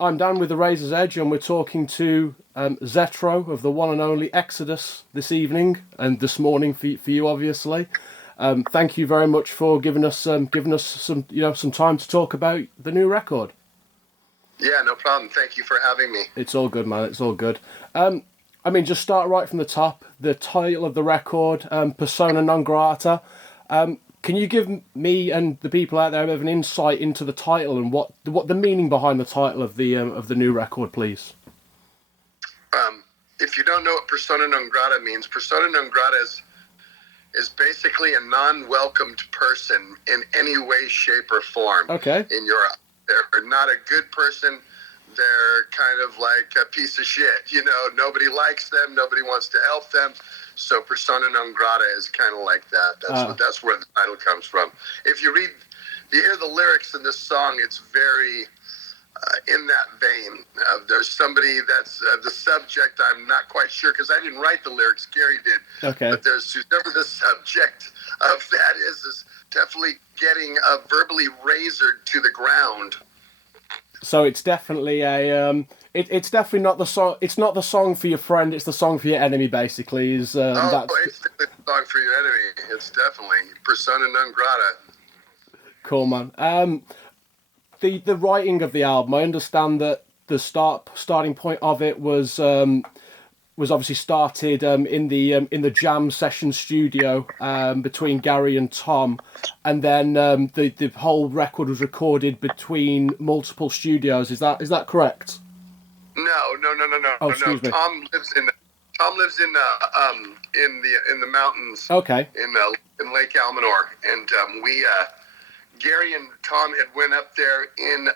I'm down with the Razor's Edge, and we're talking to Zetro of the one and only Exodus this evening and this morning for you, obviously. Thank you very much for giving us some time to talk about the new record. Yeah, no problem. Thank you for having me. It's all good, man. It's all good. Just start right from the top. The title of the record, Persona Non Grata. Can you give me and the people out there a bit of an insight into the title and what the meaning behind the title of the new record, please? If you don't know what Persona Non Grata means, Persona Non Grata is basically a non-welcomed person in any way, shape, or form. Okay. In Europe, they're not a good person. They're kind of like a piece of shit. Nobody likes them. Nobody wants to help them. So Persona Non Grata is kind of like that. That's where the title comes from. If you hear the lyrics in this song, it's very in that vein. There's somebody that's the subject. I'm not quite sure because I didn't write the lyrics. Gary did. Okay. But there's whoever the subject of that is definitely getting verbally razored to the ground. So it's definitely it's definitely not the song. It's not the song for your friend. It's the song for your enemy. Basically, it's the song for your enemy. It's definitely Persona Non Grata. Cool, man. The writing of the album. I understand that the starting point of it was obviously started in the jam session studio between Gary and Tom, and then the whole record was recorded between multiple studios. Is that correct? No. Oh, excuse me. Tom lives in the mountains. Okay. In Lake Almanor, and Gary and Tom had went up there in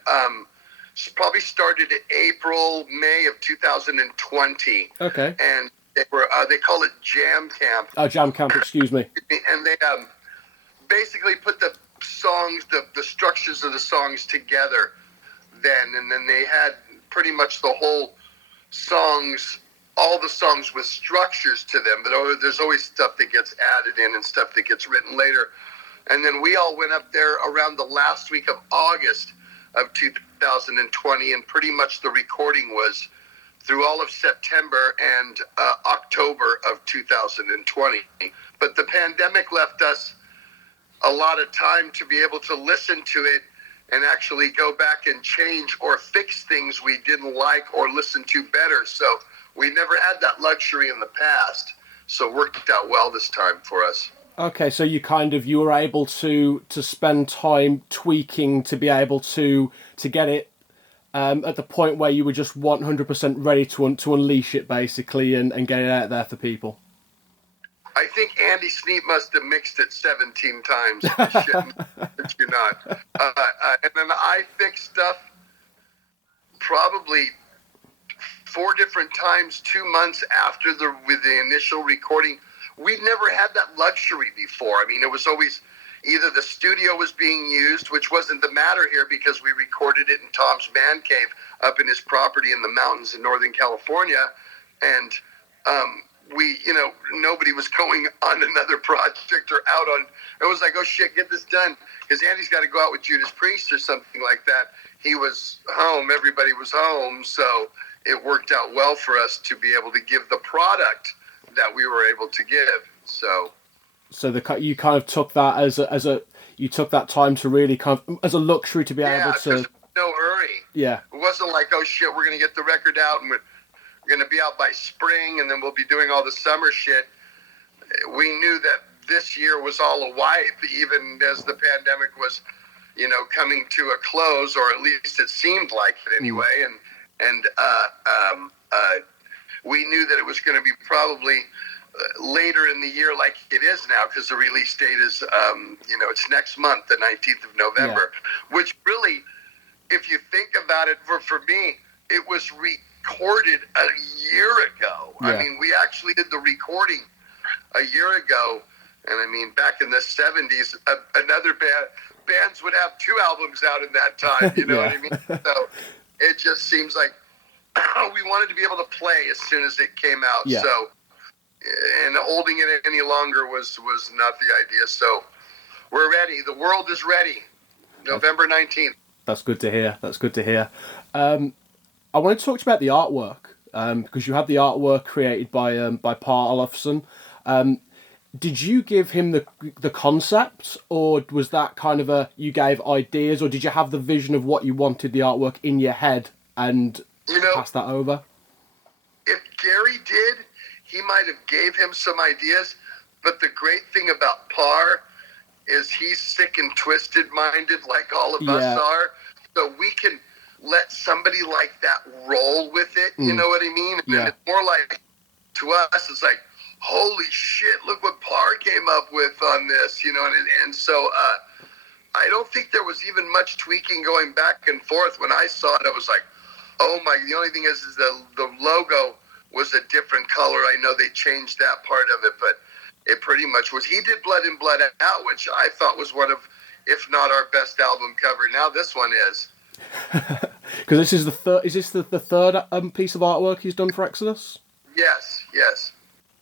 probably started in April, May of 2020. Okay. And they call it Jam Camp. Oh, Jam Camp, excuse me. And they basically put the songs, the structures of the songs together then. And then they had pretty much the whole songs, all the songs with structures to them. But there's always stuff that gets added in and stuff that gets written later. And then we all went up there around the last week of August of 2020, and pretty much the recording was through all of September and October of 2020. But the pandemic left us a lot of time to be able to listen to it and actually go back and change or fix things we didn't like or listen to better. So we never had that luxury in the past. So it worked out well this time for us. Okay, so you were able to spend time tweaking to be able to get it at the point where you were just 100% ready to unleash it, basically, and get it out there for people. I think Andy Sneap must have mixed it 17 times. Shit, you're not. And then I fixed stuff probably 4 different times, 2 months after with the initial recording. We'd never had that luxury before. I mean, it was always either the studio was being used, which wasn't the matter here because we recorded it in Tom's man cave up in his property in the mountains in Northern California. And nobody was going on another project or out on, it was like, oh shit, get this done. Because Andy's got to go out with Judas Priest or something like that. He was home, everybody was home. So it worked out well for us to be able to give the product that we were able to give. So you kind of took that you took that time to really kind of as a luxury to be able to. No hurry. Yeah. It wasn't like, oh shit, we're gonna get the record out and we're gonna be out by spring and then we'll be doing all the summer shit. We knew that this year was all a wipe, even as the pandemic was, coming to a close, or at least it seemed like it anyway. And we knew that it was going to be probably later in the year like it is now, because the release date is, it's next month, the 19th of November, which really, if you think about it, for me, it was recorded a year ago. Yeah. I mean, we actually did the recording a year ago, and I mean, back in the 70s, another bands would have 2 albums out in that time, you know what I mean? So it just seems like we wanted to be able to play as soon as it came out. Yeah. So, and holding it any longer was not the idea. So we're ready. The world is ready. November 19th. That's good to hear. I wanted to talk to you about the artwork, because you had the artwork created by Paul Olofsson. Did you give him the concept, or was that kind of you gave ideas, or did you have the vision of what you wanted the artwork in your head and pass that over? If Gary did, he might have gave him some ideas, but the great thing about Parr is he's sick and twisted minded like all of us are, so we can let somebody like that roll with it, you know what I mean? And it's more like, to us, it's like, holy shit, look what Parr came up with on this, and so I don't think there was even much tweaking going back and forth. When I saw it, I was like, oh my, the only thing is the logo was a different color. I know they changed that part of it, but it pretty much was. He did Blood In, Blood Out, which I thought was one of, if not our best album cover. Now this one is. Because this is the third. Is this the third piece of artwork he's done for Exodus? Yes.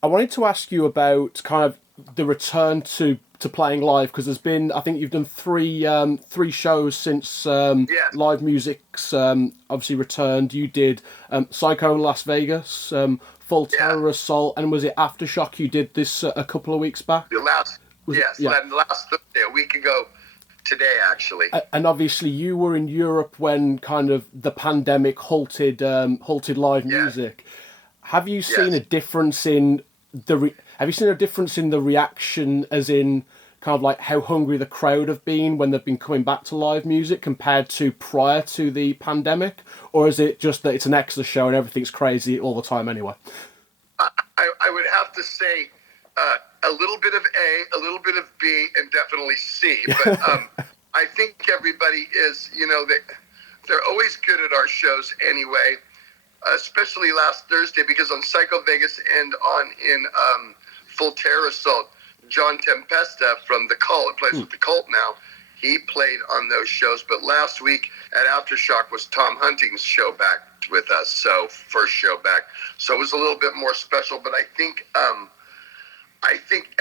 I wanted to ask you about kind of the return to playing live, because there's been, I think you've done three shows since live music's obviously returned. You did Psycho in Las Vegas, Full Terror Assault, and was it Aftershock you did this a couple of weeks back? Last Thursday, a week ago today, actually. And obviously you were in Europe when kind of the pandemic halted live music. Have you seen a difference in the reaction, as in kind of like how hungry the crowd have been when they've been coming back to live music compared to prior to the pandemic? Or is it just that it's an Exodus show and everything's crazy all the time anyway? I would have to say a little bit of A, a little bit of B, and definitely C. But I think everybody is, they're always good at our shows anyway. Especially last Thursday, because on Psycho Vegas and in Full Terror Assault, John Tempesta from The Cult, plays with The Cult now, he played on those shows. But last week at Aftershock was Tom Hunting's show back with us, so first show back. So it was a little bit more special, but I think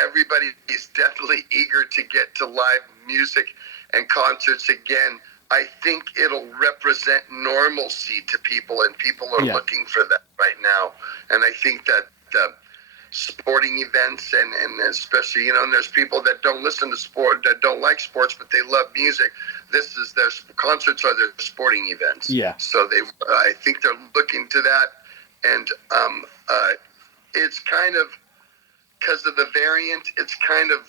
everybody is definitely eager to get to live music and concerts again. I think it'll represent normalcy to people, and people are looking for that right now. And I think that sporting events and especially, and there's people that don't listen to sport, that don't like sports, but they love music. This is their concerts are their sporting events. Yeah. So I think they're looking to that, and it's kind of, because of the variant, it's kind of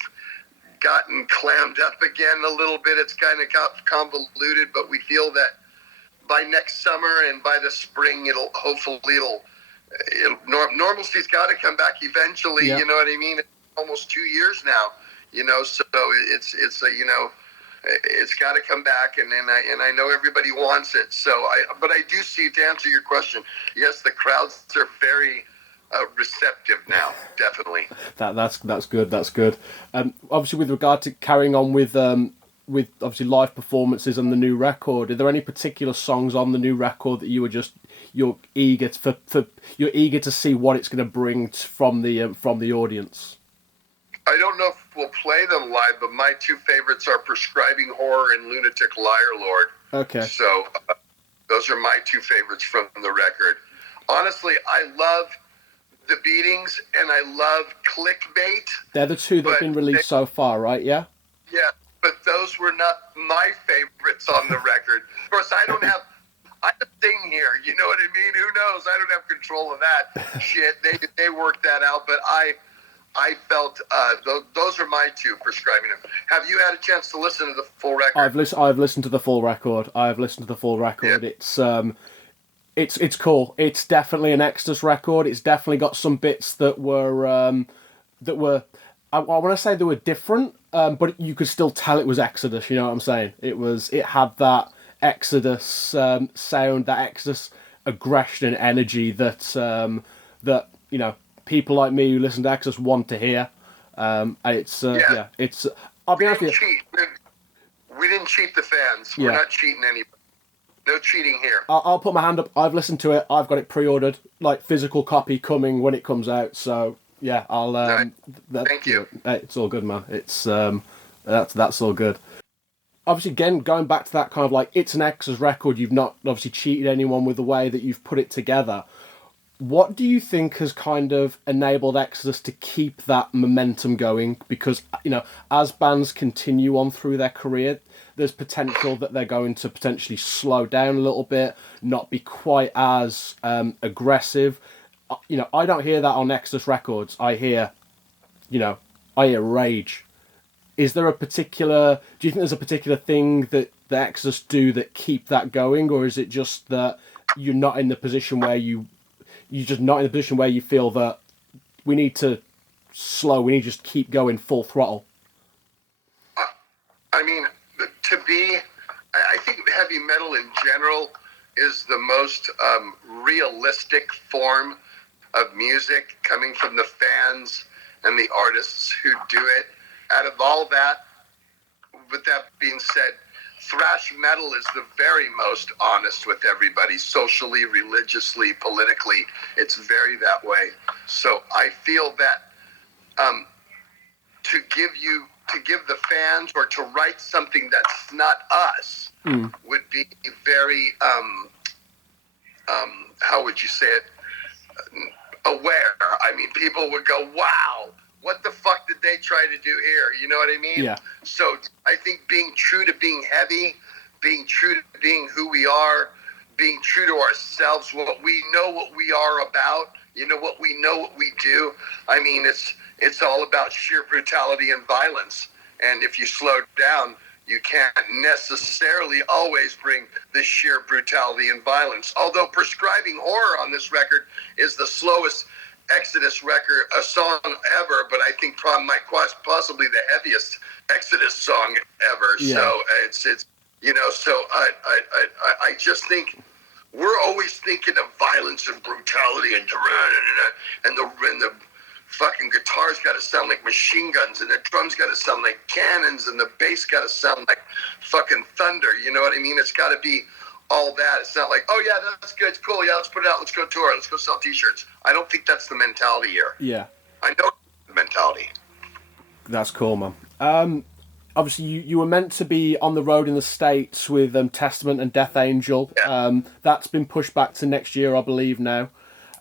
gotten clammed up again a little bit. It's kind of got convoluted, but we feel that by next summer and by the spring, normalcy's got to come back eventually. You know what I mean? It's almost 2 years now. So it's got to come back, and I know everybody wants it. So but I do see, to answer your question, yes, the crowds are very receptive now, definitely. That's good. That's good. Obviously, with regard to carrying on with obviously live performances on the new record, are there any particular songs on the new record that you're eager to see what it's going to bring from the audience? I don't know if we'll play them live, but my two favorites are Prescribing Horror and Lunatic Liar Lord. Okay. So those are my two favorites from the record. Honestly, I love The Beatings and I love Clickbait. They're the two that have been released so far, right? Yeah? Yeah, but those were not my favorites on the record. Of course, I sing here, you know what I mean? Who knows? I don't have control of that shit. They worked that out, but I felt those are my two, Prescribing them. Have you had a chance to listen to the full record? I've listened to the full record. Yeah. It's cool. It's definitely an Exodus record. It's definitely got some bits that were I want to say they were different, but you could still tell it was Exodus. You know what I'm saying? It had that Exodus sound, that Exodus aggression and energy that people like me who listen to Exodus want to hear. I'll be honest with you. We didn't cheat the fans. We're not cheating anybody. No cheating here. I'll put my hand up. I've listened to it. I've got it pre-ordered, like physical copy coming when it comes out. So yeah, I'll. Thank you. It's all good, man. It's that's all good. obviously, again, going back to that kind of like, it's an Exodus record, you've not obviously cheated anyone with the way that you've put it together. What do you think has kind of enabled Exodus to keep that momentum going? Because, as bands continue on through their career, there's potential that they're going to potentially slow down a little bit, not be quite as aggressive. I don't hear that on Exodus records. I hear rage. Is there do you think there's a particular thing that the Exodus do that keep that going, or is it just that you're not in the position where you're just not in the position where you feel that we need to just keep going full throttle? I mean, I think heavy metal in general is the most realistic form of music coming from the fans and the artists who do it. Out of all that, with that being said, thrash metal is the very most honest with everybody, socially, religiously, politically. It's very that way. So I feel that to give the fans, or to write something that's not us, would be very how would you say it, aware. I mean, people would go, wow, what the fuck did they try to do here? You know what I mean? Yeah. So I think being true to being heavy, being true to being who we are, being true to ourselves, what we know what we are about, what we know what we do. I mean, it's all about sheer brutality and violence. And if you slow down, you can't necessarily always bring the sheer brutality and violence. Although Prescribing Horror on this record is the slowest Exodus record, a song ever, but I think possibly the heaviest Exodus song ever. Yeah. So it's so I just think we're always thinking of violence and brutality and the fucking guitar's got to sound like machine guns, and the drums got to sound like cannons, and the bass got to sound like fucking thunder. You know what I mean? It's got to be all that. It's not like, oh yeah, that's good, it's cool, yeah, let's put it out, let's go tour, let's go sell t-shirts. I don't think that's the mentality here. Yeah. I know the mentality. That's cool, man. Obviously, you were meant to be on the road in the States with Testament and Death Angel. Yeah. That's been pushed back to next year, I believe, now.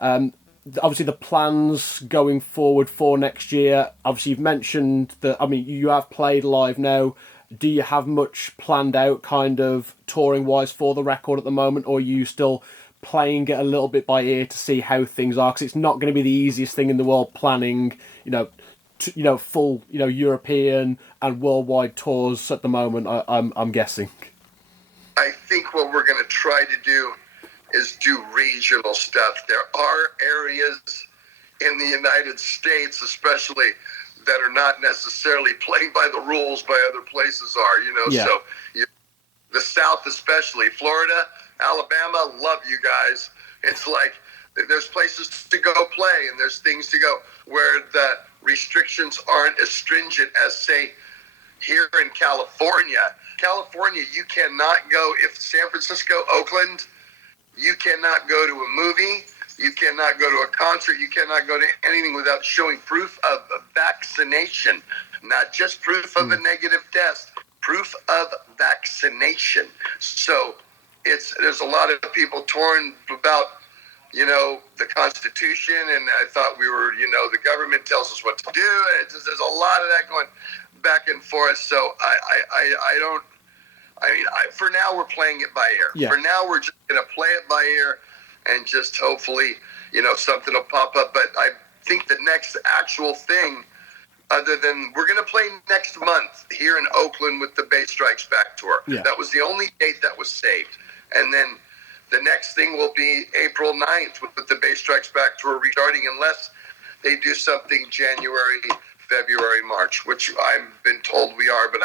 Obviously, the plans going forward for next year, obviously, you've mentioned that, you have played live now. Do you have much planned out kind of touring-wise for the record at the moment, or are you still playing it a little bit by ear to see how things are? Because it's not going to be the easiest thing in the world planning, full, European and worldwide tours at the moment, I'm guessing. I think what we're going to try to do is do regional stuff. There are areas in the United States, especially, that are not necessarily playing by the rules by other places are, Yeah. So the South, especially Florida, Alabama, love you guys. It's like there's places to go play, and there's things to go where the restrictions aren't as stringent as, say, here in California. California, you cannot go, if San Francisco, Oakland, you cannot go to a movie, you cannot go to a concert, you cannot go to anything without showing proof of vaccination, not just proof of a negative test, proof of vaccination. So there's a lot of people torn about, the Constitution, and I thought we were, the government tells us what to do, and there's a lot of that going back and forth. So for now we're playing it by ear. Yeah. For now we're just going to play it by ear, and just hopefully, something will pop up. But I think the next actual thing, other than we're going to play next month here in Oakland with the Bass Strikes Back tour. Yeah. That was the only date that was saved. And then the next thing will be April 9th with the Bass Strikes Back tour restarting, unless they do something January, February, March, which I've been told we are, but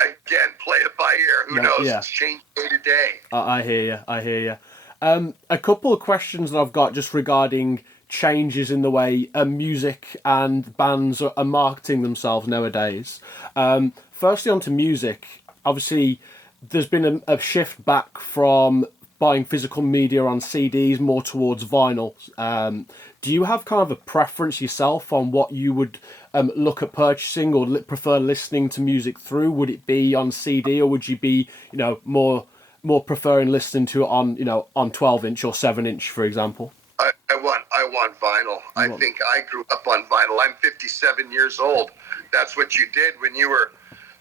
again, play it by ear. Who knows? Yeah. It's changed day to day. I hear you. A couple of questions that I've got just regarding changes in the way music and bands are marketing themselves nowadays. Firstly, onto music. Obviously, there's been a shift back from buying physical media on CDs, more towards vinyl. Do you have kind of a preference yourself on what you would look at purchasing or prefer listening to music through? Would it be on CD, or would you be, more preferring listening to it on 12-inch or 7-inch, for example? I want vinyl. I think I grew up on vinyl. I'm 57 years old. That's what you did when you were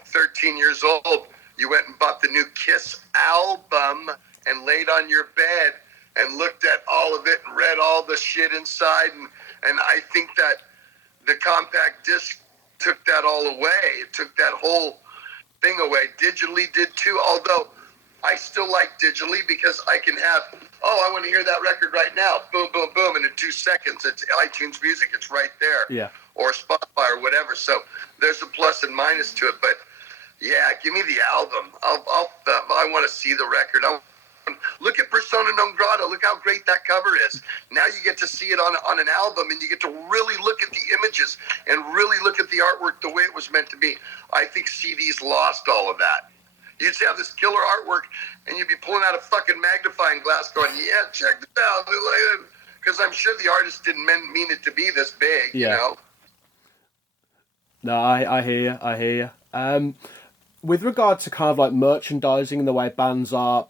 13 years old. You went and bought the new Kiss album and laid on your bed and looked at all of it and read all the shit inside. And I think that the compact disc took that all away. It took that whole thing away. Digitally did too, although I still like digitally because I can have, I want to hear that record right now. Boom, boom, boom. And in 2 seconds, it's iTunes Music. It's right there. Yeah. Or Spotify or whatever. So there's a plus and minus to it. But yeah, give me the album. I want to see the record. Look at Persona Non Grata. Look how great that cover is. Now you get to see it on an album, and you get to really look at the images and really look at the artwork the way it was meant to be. I think CDs lost all of that. You'd have this killer artwork, and you'd be pulling out a fucking magnifying glass going, yeah, check this out. Because I'm sure the artist didn't mean it to be this big, you know? No, I hear you. With regard to kind of like merchandising and the way bands are,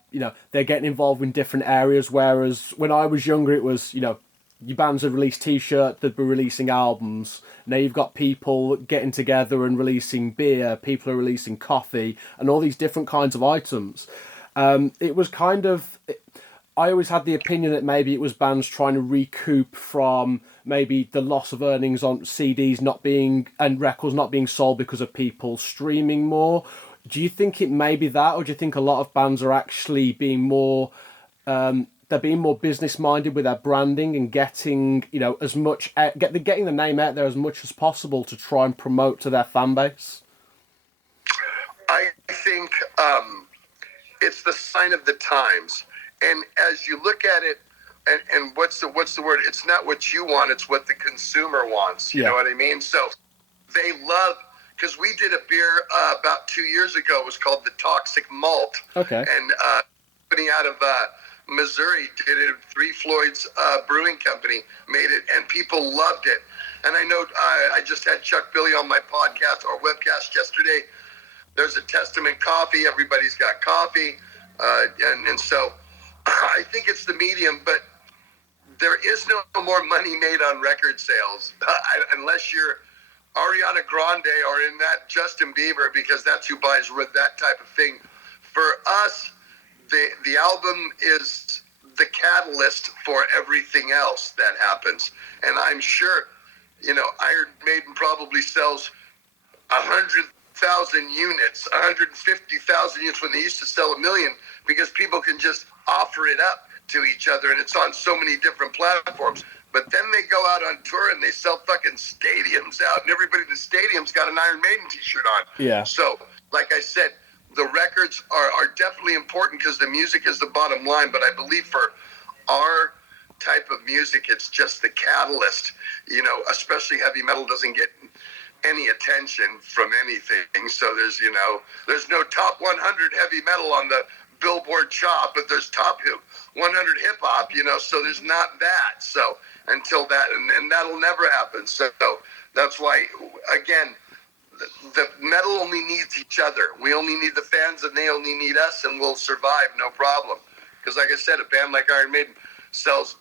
they're getting involved in different areas, whereas when I was younger, it was, your bands would release T-shirts, they'd be releasing albums. Now you've got people getting together and releasing beer, people are releasing coffee, and all these different kinds of items. It was kind of... I always had the opinion that maybe it was bands trying to recoup from maybe the loss of earnings on CDs not being, and records not being sold because of people streaming more. Do you think it may be that, or do you think a lot of bands are actually being more... they're being more business minded with their branding and getting, as much getting the name out there as much as possible to try and promote to their fan base? I think it's the sign of the times, and as you look at it, and what's the word? It's not what you want; it's what the consumer wants. You know what I mean? So they love, because we did a beer about 2 years ago. It was called the Toxic Malt. Okay. And company out of Missouri did it. Three Floyds Brewing Company made it, and people loved it. And I know I just had Chuck Billy on my podcast or webcast yesterday. There's a Testament coffee. Everybody's got coffee. And so I think it's the medium, but there is no more money made on record sales unless you're Ariana Grande or in that Justin Bieber, because that's who buys that type of thing. For us, the album is the catalyst for everything else that happens. And I'm sure, Iron Maiden probably sells 100,000 units, 150,000 units when they used to sell 1 million, because people can just offer it up to each other, and it's on so many different platforms. But then they go out on tour and they sell fucking stadiums out, and everybody in the stadium's got an Iron Maiden t-shirt on. Yeah. So, like I said, the records are definitely important because the music is the bottom line, but I believe for our type of music, it's just the catalyst. Especially heavy metal doesn't get any attention from anything. So there's no top 100 heavy metal on the Billboard chart, but there's top 100 hip hop, so there's not that. So until that, and that'll never happen. So that's why, again, the metal only needs each other. We only need the fans, and they only need us, and we'll survive, no problem. Because like I said, a band like Iron Maiden sells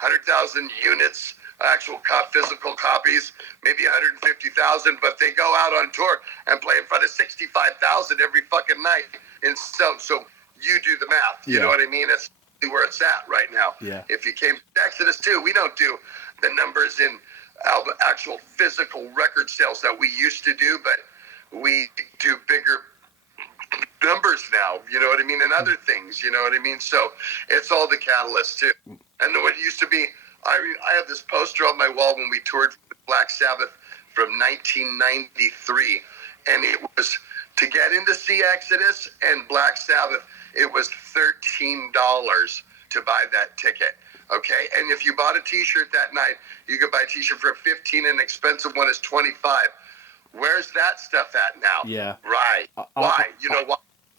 100,000 units, actual physical copies, maybe 150,000, but they go out on tour and play in front of 65,000 every fucking night. And so you do the math. You know what I mean? It's where it's at right now. Yeah. If you came to Exodus 2, we don't do the numbers in actual physical record sales that we used to do, but we do bigger numbers now, you know what I mean, and other things, you know what I mean? So it's all the catalyst too. And what used to be, I have this poster on my wall when we toured Black Sabbath from 1993, and it was to get in to see Exodus and Black Sabbath, it was $13 to buy that ticket. Okay, and if you bought a T-shirt that night, you could buy a T-shirt for $15, and an expensive one is $25. Where's that stuff at now? Yeah. Right. Why? You know why?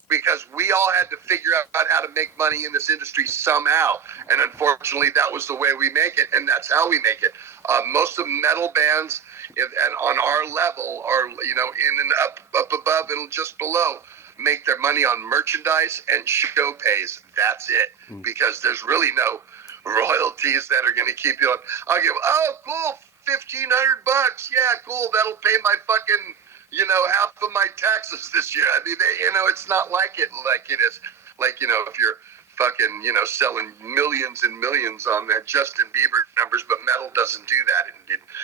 because we all had to figure out how to make money in this industry somehow. And unfortunately, that was the way we make it, and that's how we make it. Most of metal bands and on our level are, you know, in and up above and just below, make their money on merchandise and show pays. That's it. Because there's really no royalties that are going to keep you on. I'll give, oh, cool, $1,500. Yeah, cool. That'll pay my fucking, you know, half of my taxes this year. I mean, you know, it's not like it is. Like, you know, if you're fucking, you know, selling millions and millions on that Justin Bieber numbers, but metal doesn't do that. And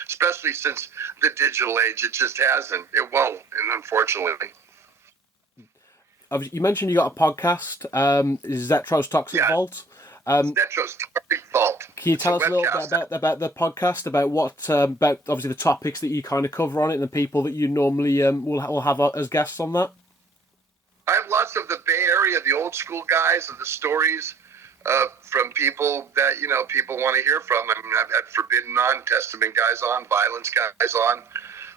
especially since the digital age, it just hasn't. It won't, and unfortunately. You mentioned you got a podcast, Zetro's Toxic Vault. Zetro's Toxic Vault. Can you tell us a little bit about the podcast, about what, about obviously the topics that you kind of cover on it, and the people that you normally will have as guests on that? I have lots of the Bay Area, the old school guys, and the stories from people that, you know, people want to hear from. I mean, I've had Forbidden Non-Testament guys on, Violence guys on.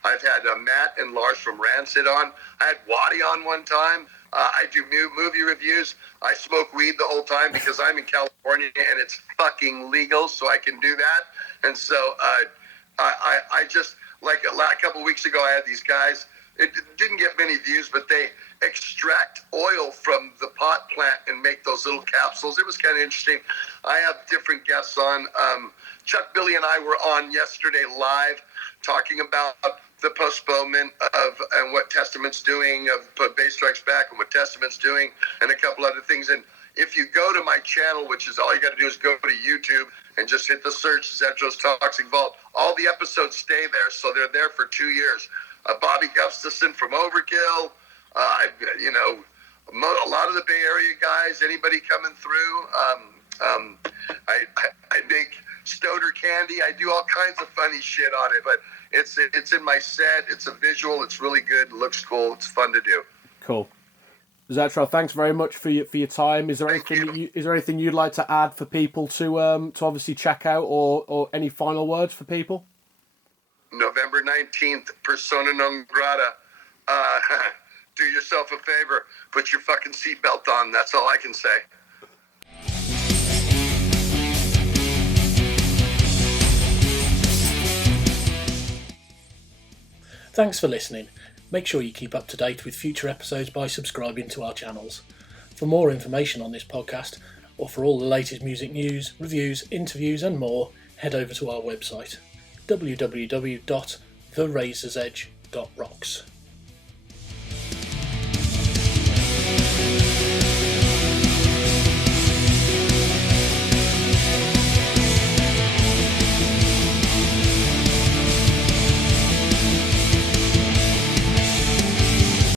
I've had Matt and Lars from Rancid on. I had Waddy on one time. I do movie reviews. I smoke weed the whole time because I'm in California and it's fucking legal, so I can do that. And so I just, like a couple of weeks ago, I had these guys. It didn't get many views, but they extract oil from the pot plant and make those little capsules. It was kind of interesting. I have different guests on. Chuck, Billy, and I were on yesterday live talking about the postponement of and what Testament's doing, of Bass Strikes Back and what Testament's doing, and a couple other things. And if you go to my channel, which is all you got to do is go to YouTube and just hit the search, Zetro's Toxic Vault, all the episodes stay there. So they're there for 2 years. Bobby Gustafson from Overkill, you know, a lot of the Bay Area guys, anybody coming through. I make stoner candy. I do all kinds of funny shit on it, but it's in my set. It's a visual. It's really good. It looks cool. It's fun to do. Cool. Zetro, thanks very much for your time. Is there anything you'd like to add for people to obviously check out, or any final words for people? November 19th, Persona Non Grata. Do yourself a favor. Put your fucking seatbelt on. That's all I can say. Thanks for listening. Make sure you keep up to date with future episodes by subscribing to our channels. For more information on this podcast, or for all the latest music news, reviews, interviews and more, head over to our website www.therazorsedge.rocks.